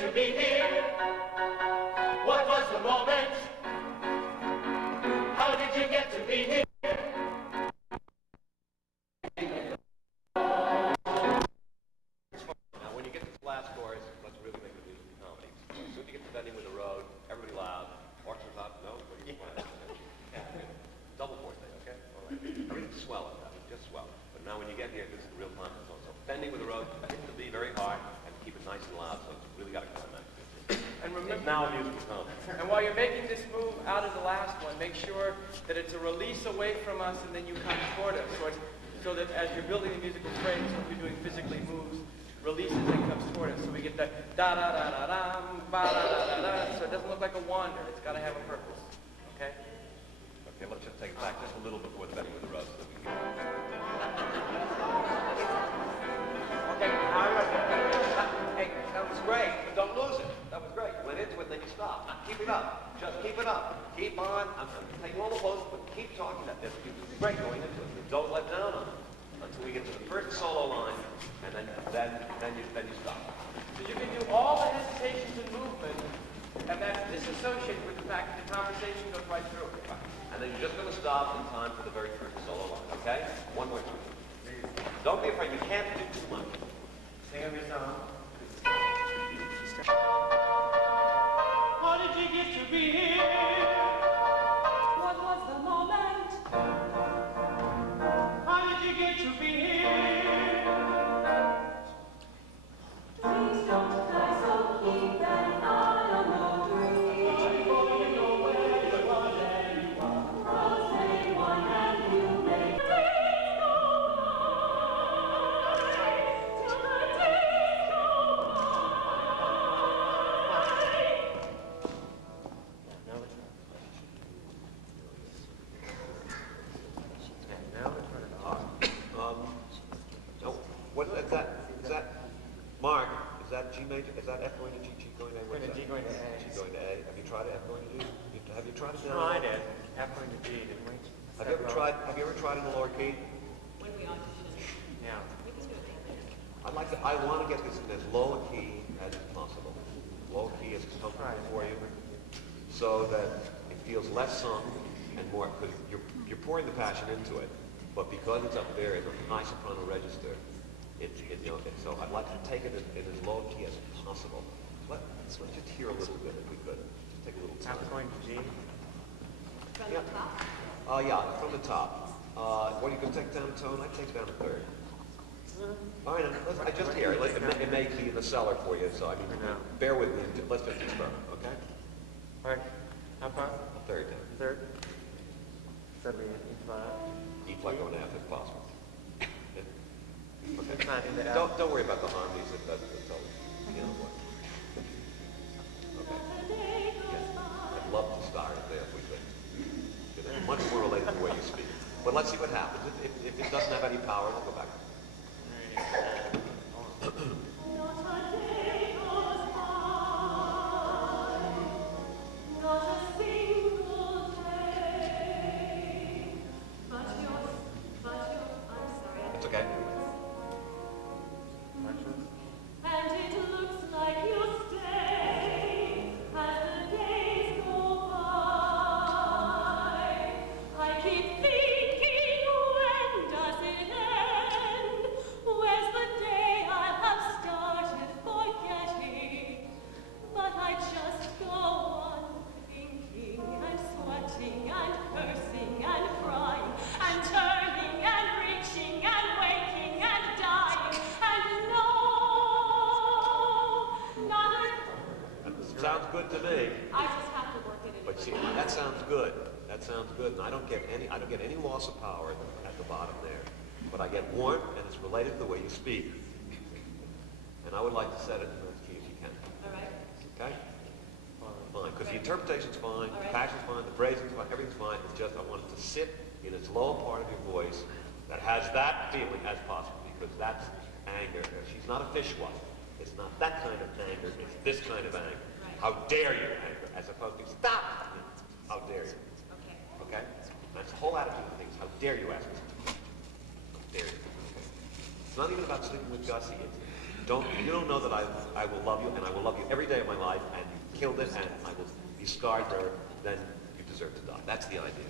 to be here? What was the moment? How did you get to be here? Now, when you get to the last chorus, let's really make the music comedy. As soon as you get to Bending with the Road, everybody loud. Orchard's out. No? What do you want? Double fourth thing, okay? All right. Everything swell it. Just swell it. But now when you get here, this is the real time zone. So Bending with the Road, hit the B very hard and keep it nice and loud. So it's really got to climax. And remember, now a musical comedy. and while you're making this move out of the last one, make sure that it's a release away from us and then you come toward us. So that as you're building the musical phrase, what you're doing physically moves, releases and comes toward us. So we get the da-da-da-da-dam, ba-da-da-da-da. So it doesn't look like a wander. It's got to have a purpose. Okay? Okay, let's just take it back just a little before the Bending with the Road so that we can... Okay, Hey, that was great, but don't lose it. That was great. You went into it, then you stopped. Keep it up. Just keep it up. Keep on. I'm taking all the blows, but keep talking about this. It's great going into it. But don't let down on it until we get to the first solo line, and then you stop. so you can do all the hesitations and movement, and that's disassociated with the fact that the conversation goes right through it. And then you're just going to stop in time for the very first solo line, okay? One more time. Don't be afraid. You can't do too much. Sing every song. How did you get to be here? What was the moment? How did you get to be here? Please don't die, so keep an eye on the dream. Cross anyone and you may days go by, till the days go No, what is that? Is that Mark? Is that G major? Is that F going to G? G going to A? Going to G going to A. G going to A. Have you tried F going to G? Have you tried it down? Tried it. F going to G, didn't we? Have you ever tried? Have you ever tried in the lower key? when we audition. Yeah. We can do it later. I'd like to. I want to get this in as low a key as possible. Low key as comfortable for you, so that it feels less sung and more. Because you're pouring the passion into it, but because it's up there in the high soprano register, so I'd like to take it in as low a key as possible. Let's just hear a little bit if we could. Just take a little time. F going to G. From Yeah. the top? Yeah, from the top. What are you going to take down a tone? I'd take down a third. All right, I just hear it. It may be in the cellar for you, so I mean, bear with me. Let's just experiment, okay? All right. How far? A third down. Third. So we E flat. E flat going F if possible. It's Okay. not in the F. Don't worry about the harmonies. You know what? Okay. I'd love to start it there if we could. It's much more related to the way you speak. But let's see what happens. If it doesn't have any power, we'll go back. Not a day goes by, not a single day, but I'm sorry. It's okay. And it looks like you'll stay as the days go by. I keep thinking, when does it end? Where's the day I'll have started forgetting? But I just go on thinking and sweating and cursing and crying and turning and reaching and waking and dying and no, not a... Sounds good to me. I just have to work it in. But see, that sounds good. That sounds good, and I don't get any loss of power at the bottom there. But I get warmth, and it's related to the way you speak. And I would like to set it in those keys if you can. All right. Okay? Fine, because the interpretation's fine, the passion's fine, the phrasing's fine, everything's fine. It's just I want it to sit in its lower part of your voice that has that feeling as possible, because that's anger. She's not a fishwife. It's not that kind of anger. It's this kind of anger. Right. How dare you anger, as opposed to stop. How dare you? Okay. Okay? That's the whole attitude of things. How dare you ask me something? How dare you? Okay. It's not even about sleeping with Gussie. You don't know that I will love you, and I will love you every day of my life, and you killed it, and I will be scarred forever. Then you deserve to die. That's the idea.